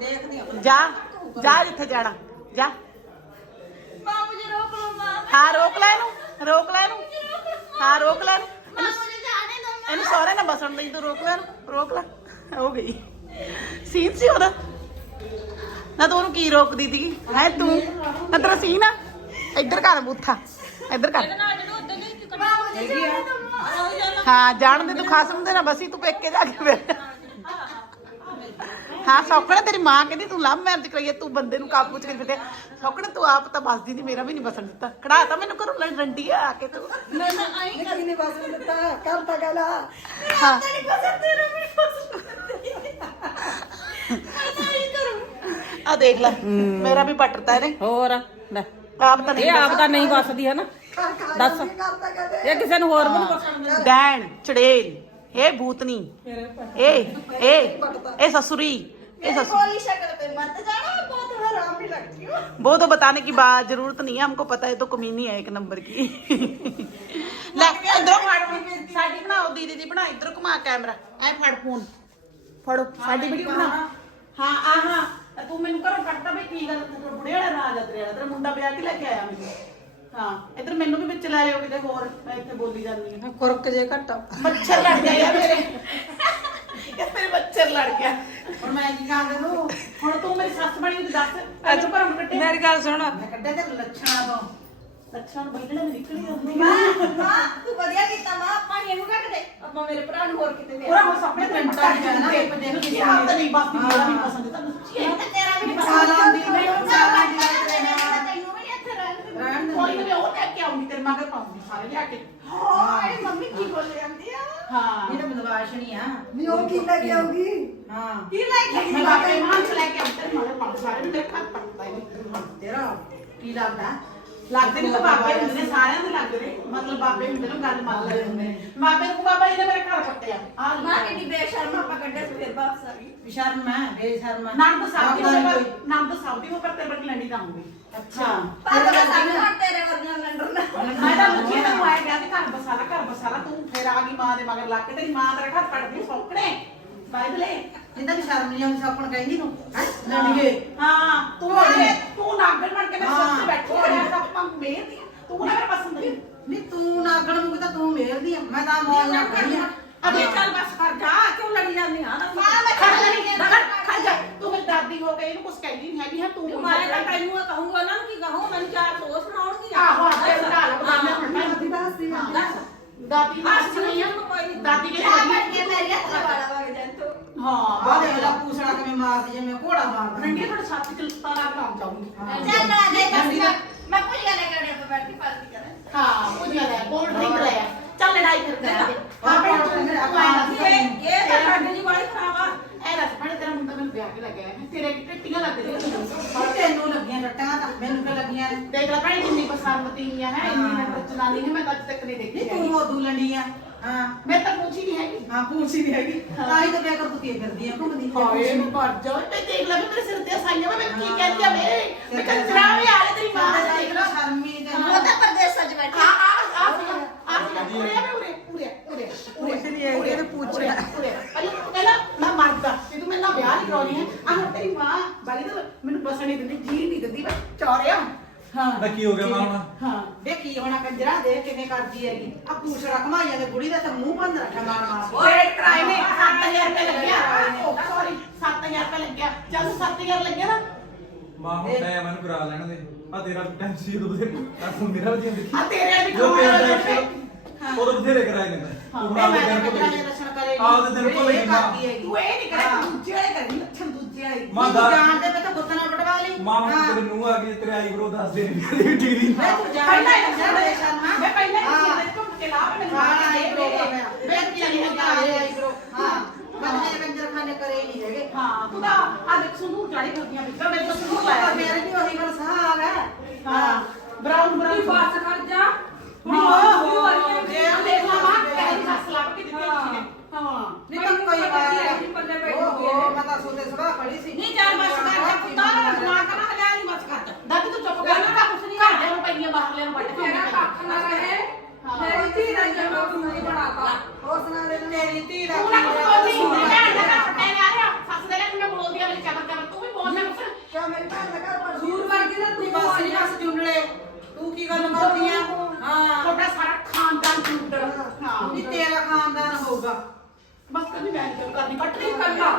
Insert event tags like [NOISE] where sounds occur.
ਦੇਖਦੀ ਹਾਂ। ਜਾ ਜਾ ਜਿੱਥੇ ਜਾਣਾ। ਜਾ। ਮਾਂ ਮੁਝੇ ਰੋਕ ਲੋ ਮਾਂ। ਹਾਂ ਰੋਕ ਲੈ ਇਹਨੂੰ ਰੋਕ ਲੈ ਇਹਨੂੰ। ਹਾਂ ਰੋਕ ਲੈ ਇਹਨੂੰ। ਮਾਂ ਮੁਝੇ ਜਾਣੇ ਦੋ ਇਹਨੂੰ ਸਹੁਰੇ ਨਾ ਬਸਣ ਲਈ ਤੂੰ ਰੋਕ ਲੈ ਇਹਨੂੰ ਰੋਕ ਲੈ। ਹੋ ਗਈ। ਸੀਨ ਸੀ ਉਹਦਾ। ਨਾ ਤੂੰ ਉਹਨੂੰ ਕੀ ਰੋਕਦੀ ਤੀ? ਹੈ ਤੂੰ? ਨਾ ਤੇਰਾ ਸੀਨ ਆ? ਇੱਧਰ ਕਰ ਬੂਥਾ। ਇੱਧਰ ਕਰ। ਨਾਲ ਜਦੋਂ ਉਦੋਂ ਨਹੀਂ ਮਾਂ ਮੁਝੇ ਜਾਣੇ ਦੋ ਮਾਂ ਹਾਂ ਜਾਣ ਦੇ ਤੂੰ ਖਸਮ ਦੇ ਨਾ ਬਸੀ ਤੂੰ ਪੇਕੇ ਜਾ ਕੇ ਬੈਠ ਹਾਂ ਸੌਕਣਾ ਤੇਰੀ ਮਾਂ ਕਹਿੰਦੀ ਤੂੰ ਲਵ ਮੈਰਿਜ ਕਰਾਈਏ ਤੂੰ ਬੰਦੇ ਨੂੰ ਕਾਬੂ ਚ ਕਰੀ ਫਿਰਦੇ ਸੌਕਣਾ ਤੂੰ ਆਪ ਤਾਂ ਬਸਦੀ ਨਹੀਂ ਮੇਰਾ ਵੀ ਨਹੀਂ ਬਸਣ ਦਿੱਤਾ। ਕਢਾ ਮੈਨੂੰ ਘਰੋਂ ਲੜ ਰੰਡੀ ਆ ਕੇ ਤੂੰ। ਨਾ ਨਾ ਆਈ ਕਰ ਨਹੀਂ ਬਸਣ ਦਿੱਤਾ ਕਰਤਾ ਗਲਾ ਹਾਂ। ਤੇਰੀ ਬਸਣ ਤੇਰਾ ਵੀ ਬਸਣ ਆ ਦੇਖ ਲੈ ਮੇਰਾ ਵੀ ਪਟਰਤਾ ਇਹਨੇ। ਹੋਰ ਲੈ। ਆਪ ਤਾਂ ਨਹੀਂ ਆਪ ਤਾਂ ਨਹੀਂ ਬਸਦੀ ਹੈ ਨਾ ਦੱਸ। ਇਹ ਕਿਸੇ ਨੂੰ ਹੋਰ ਵੀ ਨਹੀਂ ਬਸਣ ਡੈਣ ਚੜੇਲ ਇਹ ਭੂਤਨੀ। ਇਹ ਇਹ ਇਹ ਸਸੁਰੀ। ये मेरी ससुर गोली शक्ल पे मत जाना बहुत हराम भी लगती हूँ वो तो बताने की बात जरूरत नहीं है हमको पता है तो कमीनी है एक नंबर की ਲੈ ਇਧਰੋਂ ਫੜ ਸਾਡੀ ਬਣਾਓ ਦੀਦੀ ਦੀ ਬਣਾ ਇਧਰੋਂ ਘੁਮਾ ਕੈਮਰਾ ਐ ਫੜ ਫੋਨ ਫੜੋ ਸਾਡੀ ਵੀਡੀਓ ਬਣਾ ਹਾਂ ਆ ਹਾਂ ਤੂੰ ਮੈਨੂੰ ਘਰੋਂ ਕੱਢਤਾ ਵੀ ਕੀ ਗੱਲ ਤੂੰ ਬੁੜੇ ਵਾਲਾ ਰਾਜ ਆ ਤੇਰੇ ਵਾਲਾ ਤੇਰਾ ਮੁੰਡਾ ਵਿਆਹ ਕੇ ਲੈ ਕੇ ਆਇਆ ਮੈਨੂੰ ਹਾਂ ਇਧਰ ਮੈਨੂੰ ਵੀ ਵਿੱਚ ਲੈ ਆਇਓ ਕਿਤੇ ਹੋਰ ਮੈਂ ਇੱਥੇ ਬੋਲੀ ਜਾਂਦੀ ਹਾਂ ਕੁਰਕ ਜੇ ਘਟਾ ਮੱਛਰ ਲੜ ਗਿਆ ਯਾਰ ਮੇਰੇ ਯਾਰ [LAUGHS] ਮੇਰੇ ਸੱਸ ਬਣੀ ਨੂੰ ਦੱਸ। ਅੱਜ ਪਰ ਹੁਣ ਕੱਟੇ। ਮੇਰੀ ਗੱਲ ਸੁਣ। ਮੈਂ ਕੱਢਿਆ ਤੇ ਲੱਛਣਾਂ ਤੋਂ। ਲੱਛਣਾਂ ਬਈਲੇ ਨੇ ਨਿਕਲੀ ਆਉਂਦੀ ਮਾਂ ਮਾਂ ਤੂੰ ਵਧੀਆ ਕੀਤਾ ਮਾਂ ਪਾਣੀ ਇਹਨੂੰ ਰੱਖ ਦੇ ਆਪਾਂ ਮੇਰੇ ਭਰਾ ਨੂੰ ਹੋਰ ਕਿਤੇ ਦੇ ਪੂਰਾ ਹੋ ਸਪਨੇ ਤੇ ਮੱਟਾ ਜਾਣਾ ਇਹ ਦੇਖ ਲਈ ਹੱਥ ਨਹੀਂ ਬਸ ਨਹੀਂ ਪਸੰਦ। ਤਾਂ ਸੱਚੀ ਹੈ ਤੇ ਤੇਰਾ ਵੀ ਪਸੰਦ। ਆਉਂਦੀ ਮੈਂ ਉਹ ਕੀ ਲੈ ਕੇ ਆਉਗੀ ਹਾਂ। ਕੀ ਲੈ ਕੇ ਮੈਂ ਬਾਪੇ ਮਾਂ ਚ ਲੈ ਕੇ ਆਉਂਦੀ ਮਗਰ ਪਾਉਂ ਸਾਰੇ ਨੂੰ ਮੇਰੇ ਖੱਤ ਪੱਟਦਾ ਹੀ ਤੇਰਾ ਕੀ ਲੱਗਦਾ ਲੱਗਦੇ ਨਹੀਂ ਤਾਂ ਬਾਬੇ ਹੁੰਦੇ ਨੇ ਸਾਰਿਆਂ ਦੇ ਲੱਗਦੇ ਮਤਲਬ ਬਾਬੇ ਹੁੰਦੇ ਨੇ ਗੱਲ ਮੰਨ ਲੈਂਦੇ ਨੇ। ਬਾਬੇ ਨੂੰ ਬਾਬਾ ਇਹਨੇ ਮੇਰੇ ਘਰ ਪੱਟਿਆ ਆ ਮਾਂ ਕਿੰਨੀ ਬੇਸ਼ਰਮ ਆਪਾਂ ਕੱਢੇ ਸੀ ਫਿਰ ਵਾਪਸ ਆ ਗਈ। ਬਿਸ਼ਰਮ ਹੈ ਬੇਸ਼ਰਮ ਹੈ। ਨੰਦ ਸਾਹਿਬ ਦੀ ਬਾਬਾ ਹੋਵੇ ਕੋਈ- ਪਰ ਨੰਦ ਸਾਹਿਬ ਦੀ ਹੋਵੇ ਪਰ ਤੇਰੇ ਬਟ ਲੈਣੀ ਤਾਂ ਆਉਂਗੀ ਅੱਛਾ। ਪਰ ਮੈਂ ਸਾਨੂੰ ਹੁਣ ਤੇਰੇ ਵਰਗੀਆਂ ਲੰਡਰ ਨਾ ਮੈਂ ਤਾਂ ਮੁੱਕੀ ਤਾਂ ਆਇਆ ਗਿਆ ਤੇ ਘਰ ਬਸਾਲਾ ਘਰ ਬਸਾਲਾ ਤੂੰ ਫੇਰ ਆ ਗਈ ਮਾਂ ਦੇ ਮਗਰ ਲੱਗ ਕੇ ਤੇਰੀ ਮਾਂ ਤੇਰੇ ਘਰ ਪੜਦੀ ਸੌਕਣੇ ਬਾਈਬਲੇ ਜਿੰਦਾ ਵੀ ਸ਼ਰਮ ਨਹੀਂ ਆਉਂਦੀ ਸੌਪਣ ਕਹਿੰਦੀ ਨੂੰ ਲੜੀਏ। ਹਾਂ। ਤੂੰ ਹੋਏ। ਤੂੰ ਨਾਗਣ ਬਣ ਕੇ ਮੇਰੇ ਹਾਂ, ਸਾਹਮਣੇ ਬੈਠੀ ਹੋਏ। ਹੈ ਸਭ ਪੰਗ ਮੇਰਦੀ ਤੂੰ ਨਾ ਮੇਰੇ ਪਸੰਦ ਨਹੀਂ। ਨਹੀਂ ਤੂੰ ਨਾਗਣ ਨੂੰ ਤਾਂ ਤੂੰ ਮੇਲਦੀ ਆ। ਮੈਂ ਤਾਂ ਮੌਜ ਨਾਲ ਖੜੀ ਆ। ਅਬੇ ਚੱਲ ਬਸ ਕਰ ਜਾ ਕਿਉਂ ਲੜੀ ਜਾਂਦੀ ਆ? ਨਾ ਮਾਂ ਖੜ ਲੜੀ ਖੜ ਖੜ ਜਾ। ਤੂੰ ਮੇਰੀ ਦਾਦੀ ਹੋ ਗਈ ਇਹਨੂੰ ਕੁਛ ਕਹਿੰਦੀ ਨਹੀਂ ਹੈਗੀ ਹਾਂ ਤੂੰ ਮੈਂ ਤਾਂ ਤੈਨੂੰ ਕਹੂੰਗਾ ਉਹਨਾਂ ਨੂੰ ਕੀ ਕਹੂੰ? ਮੈਨੂੰ ਚਾਰ ਦੋਸਤ ਸੁਣਾਉਣਗੇ ਆਹੋ ਆਪੇ ਬਣਾ ਲਾ ਬਣਾ ਲਾ ਮੈਂ ਦੀ ਦੱਸਦੀ ਆ। ਦਾਦੀ ਹਾਂ ਦੱਸ। ਨਹੀਂ ਆ। ਦਾਦੀ ਕੇ ਆ ਬਣ ਕੇ ਮੇਰੇ ਹੱਥ ਵਾਲਾ ਵਗ ਜਾਂ ਤੂੰ ਹਾਂ ਬਾਹ ਦੇ ਲਾ ਪੂਛਣਾ ਕਿਵੇਂ ਜਿਵੇਂ ਘੋੜਾ ਮਾਰਦਾ ਰੰਡੀ ਥੋੜਾ ਸੱਤ ਕਿਲੋ ਤਾਲਾ ਕਰਾਉਂ ਚਾਹੂੰਗੀ ਚੱਲ ਬਣਾ ਦੇ ਦੱਸ ਮੈਂ ਕੁਝ ਗੱਲ ਕਰਨੀ ਆਪਾਂ ਬੈਠ ਕੇ ਪਾਰਟੀ ਕਰਾਂ ਹਾਂ ਉਹ ਜਿਹਾ ਲੈ ਕੋਲਡ ਡਰਿੰਕ ਲੈ ਆ। ਚੱਲ ਲੜਾਈ ਫਿਰ ਕਰਾਂਗੇ ਹਾਂ ਭੈਣ ਤੂੰ ਤੂੰ ਆਇਆ ਨਾ ਇਹ ਇਹ ਤਾਂ ਕੱਢ ਦੀ ਵਾਲੀ ਖਰਾਬ ਆ। ਇਹ ਰਸ ਬਣੇ ਤੇਰਾ ਮੁੰਡਾ ਮੈਨੂੰ ਵਿਆਹ ਕੇ ਲੱਗਿਆ ਹੈ ਤੇਰੇ ਕਿ ਟੱਟੀਆਂ ਲੱਗ ਰਹੀਆਂ ਪਰ ਤੈਨੂੰ ਲੱਗੀਆਂ ਰੱਟਾਂ ਤਾਂ ਮੈਨੂੰ ਕਿ ਲੱਗੀਆਂ? ਨੇ ਦੇਖ ਲੈ ਭੈਣ ਕਿੰਨੀ ਪਸੰਦਤੀ ਹੈ ਹੈ। ਇੰਨੀ ਨੰਬਰ ਚਲਾਨੀ ਹੈ ਮੈਂ ਤਾਂ ਅੱਜ ਤੱਕ ਨਹੀਂ ਦੇਖੀ ਨਹੀਂ ਹੈਗੀ। ਤੂੰ ਉਹ ਦੁਲੰਡੀ ਆ ਹਾਂ। ਮੈਂ ਤਾਂ ਪੁੱਛੀ ਨਹੀਂ ਹੈਗੀ। ਹਾਂ ਪੂਛੀ ਨਹੀਂ ਹੈਗੀ। ਤਾਂ ਹੀ ਤਾਂ ਬਿਆ ਕਰ ਤੂੰ ਕੀ ਕਰਦੀ ਆ ਘੁੰਮਦੀ ਹਾਏ ਮੈਂ ਭੱਜ ਜਾ। ਤੇ ਦੇਖ ਲੈ ਵੀ ਮੇਰੇ ਸਿਰ ਤੇ ਸਾਈਆਂ ਮੈਂ ਕੀ ਕਹਿੰਦੀ ਆ ਵੇ ਮੈਂ ਕੰਜਰਾ ਵੀ ਆ ਤੇਰੀ ਮਾਂ ਦਾ ਦੇਖ ਲੈ। ਸ਼ਰਮੀ ਤੇ ਉਹ ਤਾਂ ਪਰਦੇਸਾਂ 'ਚ ਆ ਬੈਠੀ ਆ ਆ ਆ ਉਰੇ ਆ ਉਰੇ ਉਰੇ ਉਰੇ ਪੁੱਛ ਨਹੀਂ ਹੈ ਇਹਨੇ ਪੁੱਛਣਾ ਪਹਿਲਾਂ ਮੈਂ ਮਰਦਾ। ਤੇ ਤੂੰ ਮੇਰੇ ਨਾਲ ਵਿਆਹ ਨਹੀਂ ਕਰਾਉਣੀ ਹੈ ਆ ਹੁਣ ਤੇਰੀ ਮਾਂ ਬਾਲੀ ਤਾਂ ਮੈਨੂੰ ਬਸਣ ਨਹੀਂ ਦਿੰਦੀ ਜੀ ਨਹੀਂ ਦਿੰਦੀ ਮੈਂ ਚੌਰਿਆ। ਹਾਂ। ਤਾਂ ਕੀ ਹੋ ਗਿਆ ਮਾਂ ਹੁਣ? ਹਾਂ। ਵੇ ਕੀ ਹੋਣਾ ਕੰਜਰਾ ਦੇ ਕਿਵੇਂ ਕਰਦੀ ਹੈਗੀ? ਆ ਪੂਛੜਾ ਘਮਾਈਆਂ ਦੇ ਬੁੜੀ ਦਾ ਤਾਂ ਮੂੰਹ ਬੰਦ ਰੱਖਿਆ ਮਾਰ ਮਾਰ ਰੇਟ ਕਰਾਏ ਨੇ 7000 ਰੁਪਏ ਲੱਗਿਆ। ਉਹ ਸੌਰੀ 7000 ਰੁਪਏ ਲੱਗਿਆ। ਚੱਲ 7000 ਲੱਗਿਆ ਨਾ। ਮਾਂ ਹੁਣ ਮੈਂ ਮੈਨੂੰ ਕਰਾ ਲੈਣ ਦੇ ਆ ਤੇਰਾ ਟੈਂਸ਼ਨ ਹੀ ਉਹਦੇ ਤਾਂ ਮੇਰਾ ਵੀ ਦੇਖੀ ਆ ਤੇਰੇ ਵੀ ਜੋ ਹੋ ਜਾਵੇ। ਟੈਂਸ਼ਨ ਉਹ ਤਾਂ ਬਥੇਰੇ ਕਰਾਏ ਨੇ ਹਾਂ, ਤੂੰ ਮੈਂ ਦੇ ਤਾਂ ਦਿਨ ਕੰਜਰਾ ਦੇ ਲੱਛਣ ਕਰੇ। ਆਪ ਦੇ ਦਿਨ ਭੁੱਲ ਗਈ ਮਾਂ। ਕਰਦੀ ਹੈਗੀ। ਤੂੰ ਇਹ ਨਹੀਂ ਕਰੇ ਤੂੰ ਦੂਜੇ ਵਾਲੇ ਕਰੀ ਲੱਛਣ ਦੂਜੇ ਵਾਲੇ। ਮਾਂ ਤੂੰ ਦਾ ਮਾਂ ਹੁਣ ਹਾਂ। ਤੇਰੇ ਨੂੰ ਆ ਗਈ ਤੇਰੇ ਆਈਬ੍ਰੋ ਦੱਸ ਦੇ ਨਹੀਂ ਡਿਗਰੀ ਵੇ ਤੂੰ ਪਹਿਲਾਂ ਜਾਣਦਾ ਹੀ ਕੰਜਰਾ ਦੇ ਸ਼ਰਮਾ ਮੈਂ ਪਹਿਲਾਂ ਹੀ ਹਾਂ। ਕਿਸੇ ਦੇ ਘੁੰਮ ਕੇ ਲਾ ਮੈਨੂੰ ਹਾਂ ਮਾਰ ਕੇ ਦੇ ਮੈਂ। ਵੇ ਕੀ ਨਹੀਂ ਆਏ ਆਈਬ੍ਰੋ ਹਾਂ ਬੰਦੇ ਕੰਜਰ ਖਾਨੇ ਕਰੇ ਨਹੀਂ ਹੈਗੇ। ਹਾਂ ਤੂੰ ਤਾਂ ਆ ਦੇਖ ਸੰਦੂਰ ਚਾੜੀ ਫਿਰਦੀਆਂ ਬਿੱਗਾ ਮੇਰੇ ਤੋਂ ਪਰ ਲਾਇਆ ਮੇਰੇ ਵੀ ਉਹੀ ਗੱਲ ਸਾਹ ਆ ਗਿਆ ਹਾਂ। Brown brown. ਬਸ ਕਰ ਜਾ। ਹਾਂ ਹੋ ਵਾਲੀ ਜੇ ਦੇਖ ਲਾ ਮਾਂ ਕਹਿ ਸੱਸ ਲੱਭ ਕੇ ਦਿੱਤੀ ਨੇ। ਹਾਂ। ਨਹੀਂ ਤਾਂ ਕੋਈ ਵਾਰ ਪੱਲੇ ਬੈਠੀ ਉਹ ਹੈ। ਉਹ ਮੈਂ ਤਾਂ ਸੋਤੇ ਸਵਾ ਖੜੀ ਸੀ ਨਹੀਂ ਚੱਲ ਬਸ ਕਰ ਜਾ ਪੁੱਤਾਂ ਨਾ ਕਰਨਾ ਹਜਾ ਨਹੀਂ ਬਸ ਕਰ ਦਾਦੀ ਤੂੰ ਚੁੱਪ ਕਰ ਨਾ ਕੁਛ ਨਹੀਂ ਘਰ ਦੇ ਨੂੰ ਪਈਆਂ ਬਾਹਰਲੇ ਨੂੰ ਵੱਟ ਕੇ ਤੇਰਾ ਕੱਖ ਨਾ ਰਹੇ ਮੇਰੀ ਧੀ ਦਾ ਜਨਮ ਤੂੰ ਨਹੀਂ ਬਣਾਤਾ ਹੋਰ ਸੁਣਾ ਦੇ ਤੇਰੀ ਧੀ ਦਾ ਤੂੰ ਨਾ ਕੁਛ ਬੋਲਦੀ ਤੇਰੀ ਭੈਣ ਦਾ ਘਰ ਪਟਿਆ ਜਾ ਰਿਹਾ ਸੱਸ ਦੇ ਲੈ ਮੈਨੂੰ ਬੋਲਦੀ ਆ ਮੇਰੀ ਚਬਰ ਚਬਰ ਕੀ ਗੱਲ ਕਰਦੀ ਆ ਹਾਂ ਤੁਹਾਡਾ ਸਾਰਾ ਖਾਨਦਾਨ ਝੂਠ ਨਹੀਂ ਤੇਰਾ ਖਾਨਦਾਨ ਹੋਊਗਾ ਬਸ ਕਦੀ ਮੈਂ ਕਰਨੀ ਕੱਟ ਨਹੀਂ ਕਰਨਾ